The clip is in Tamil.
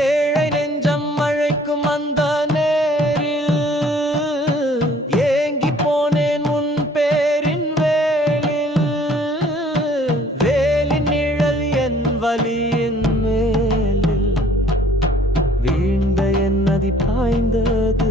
ஏழை நெஞ்சம் அழைக்கும் அந்த நேரில் ஏங்கி போனேன் உன் பேரின் வேலில். வேலின் நிழல் என் வலியின் மேலில் வீழ்ந்த என் நதி பாய்ந்தது